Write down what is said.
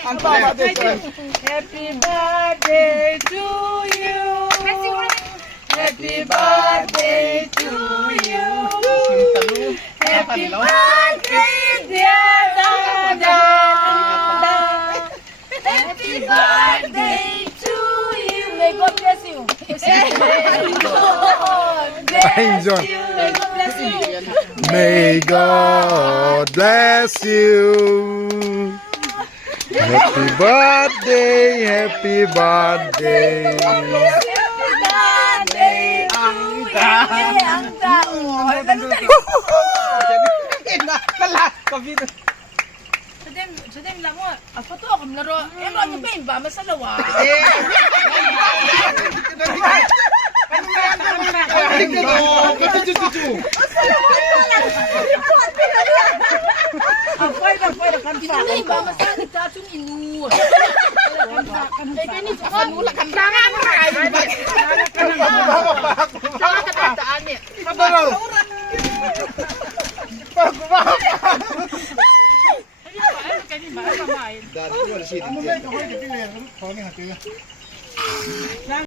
Ang tama din. Happy birthday to you. Happy birthday to you. Happy birthday, dear Dada. Happy birthday to you. May God bless you. May God bless you. May God bless you. May God bless you. Happy birthday, happy birthday. Ang tao. Sadeng lang mo. Apa to ako laro. Eh ano ba ba masalawa. Apoy na kan pa. Hindi ba masalig ta chung inu. Kan mula kan tangan ay. Kan ni. Padaro. Dad,